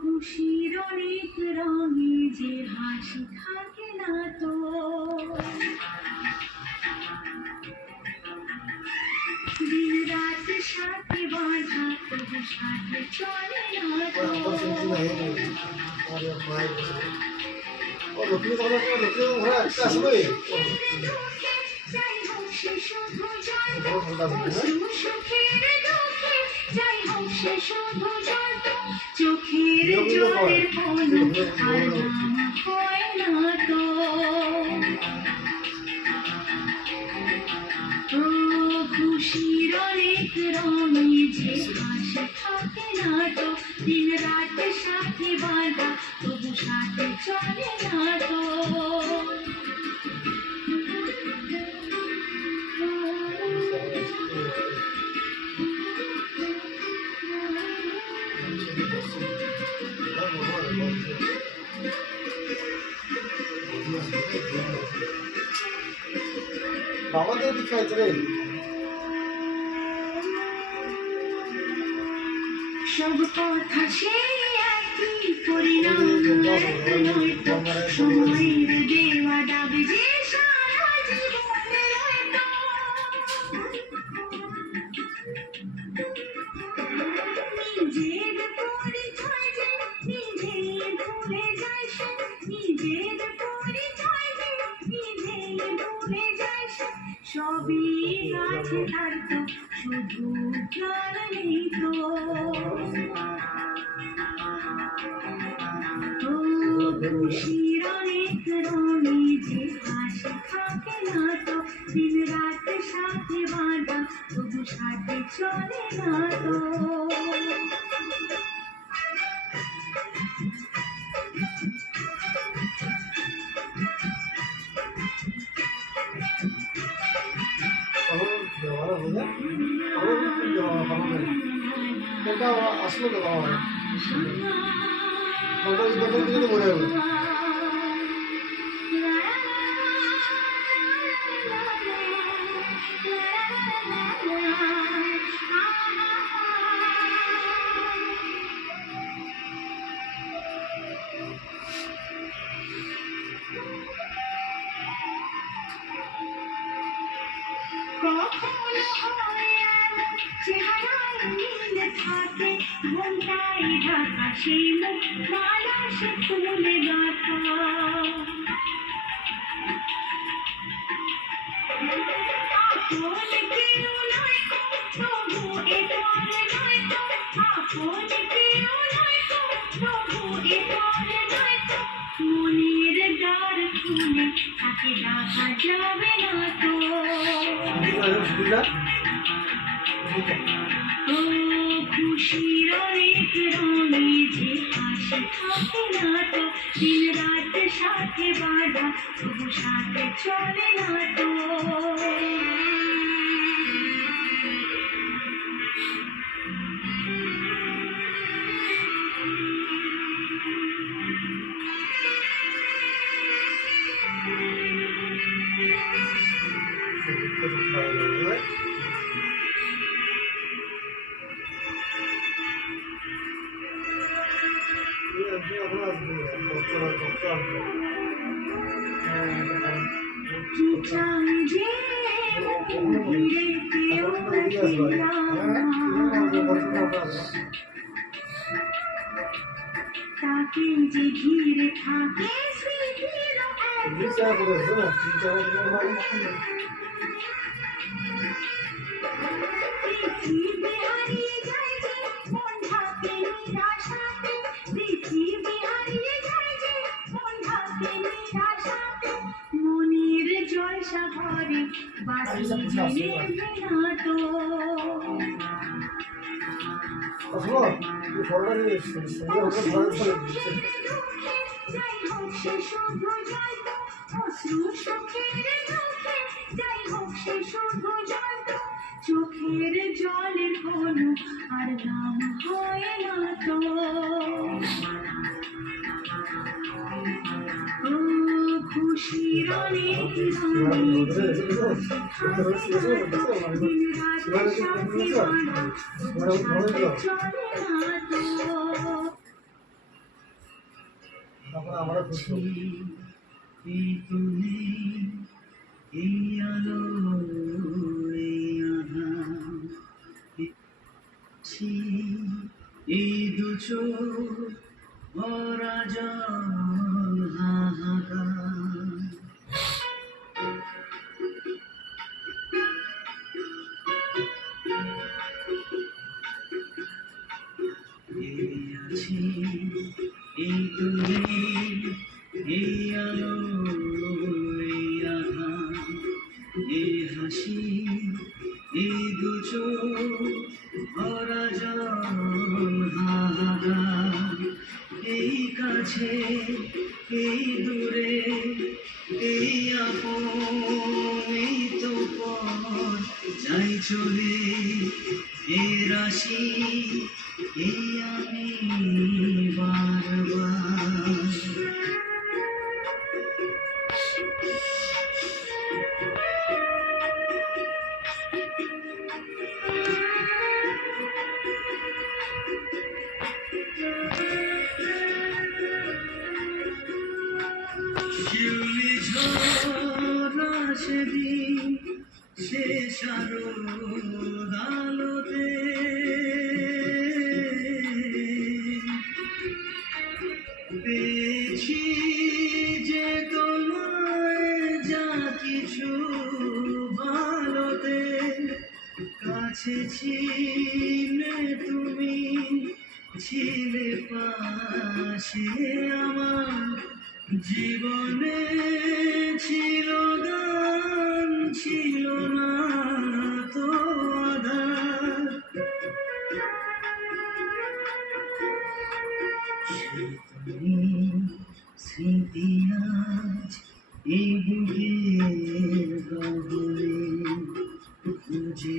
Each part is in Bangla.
খুশির অনেক রঙে যে হাসি থাকে না তো, দিন রাত সাথে বাঁধা তবু সাথে চলে না তো। চোখের জলের কোনো আর নাম হয় না তো, খুশির অনেক রঙে যে হাসি থাকে না তো, দিন রাত সাথে বাঁধা তবু সাথে চলে না তো। বাবাদের দীক্ষা আছে রে। সব কথা সেই একই পরিণাম নয়তো, সময়ের দেওয়া দাবি যে সারা জীবনে হয়তো। নিজের পরিচয় যে নিজেই ভুলে যায় সে, নিজের পরিচয় যে নিজেই ভুলে যায় সে, সবই আছে তার তো শুধু জ্ঞান নেই তো। খুশির অনেক রঙে যে হাসি থাকে না তো, দিন রাত সাথে বাঁধা তবু সাথে চলে না তো। আসলো তো বাবা মনে হবে। চেহারায় মিল থাকে, ঘন্টায় ঢাকা সেই মুখ মালা সে ফুলে গাথা। আপন কেউ নয় গো, তবু এ পরে নয় তো, আপন কেউ নয় গো, তবু এ পরে নয় তো, মনের দ্বার খুলে তাকে ডাকা যাবে না তো। খুশির অনেক রঙে যে হাসি থাকে না তো, দিন রাত সাথে বাঁধা তবু সাথে চলে না তো। তাকে যে ঘিরে থাকে স্মৃতির পৃথিবী হারিয়ে যায় যে মন থাকে নিরাশাতে, পৃথিবী হারিয়ে যায় যে মন শোনো এই ফটোটা নিয়ে সুন্দর করে ধরে চলে দিচ্ছে। চোখের জলের কোনো আর নাম হয় না তো ও খুশির অনেক তারপরে আমরা খুশি এই তুমি এই আলো এই আধার এই দু চোখ ভরা জল হাহাকার এই আছি এই তুমি এই আলো এই আধার এই হাসি এই দু চোখ ভরা জল হাহাকার এই কাছে এই দূরে এই আপন এই তো পর যাই চলে এই রাশি এই আমি বারবার শিউলি ঝরা সেদিন শেষ আলোর আলোতে পেয়েছি যে তোমায় যা কিছু ভালোতে কাছে ছিলে তুমি ছিলে পাশে আমার জীবনে ছিল গান ছিল না তো আধার তুমি স্মৃতি আজ এই বুকের গহনে খুঁজে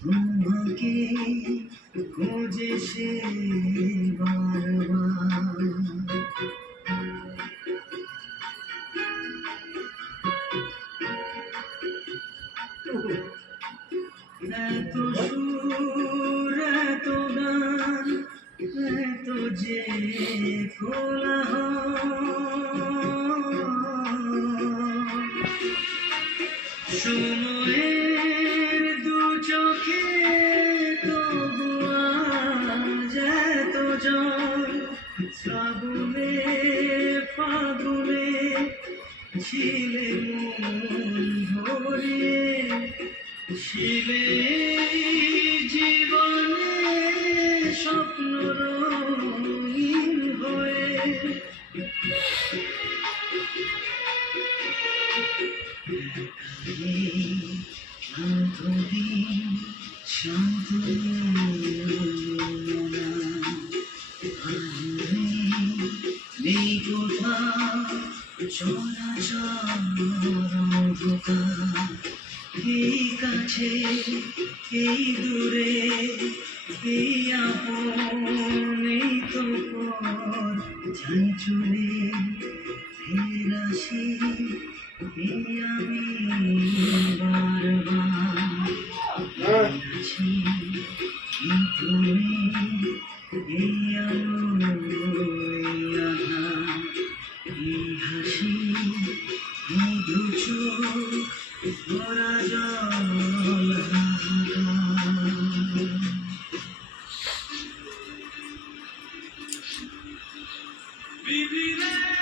তোমাকে খোঁজে সে বারবার এত সুর এত গান এত যে কোলাহল সময়ের দু চোখে তবু আজ এত জল শ্রাবণে ফাগুনে ছিলে মন ভরিয়ে ছিলে জীবনে স্বপ্ন রঙিন হয়ে শান্ত দিন শান্ত নেই কোথাও চলাচল এই কাছে এই দূরে এই আপন এই তো পর যাই চলে ফের আসি এই আমি বারবার হ্যাঁ আছি এই তুমি এই আলো এই আধার এই হাসি এই দু চোখ ভরা জল হাহাকার বিবিরে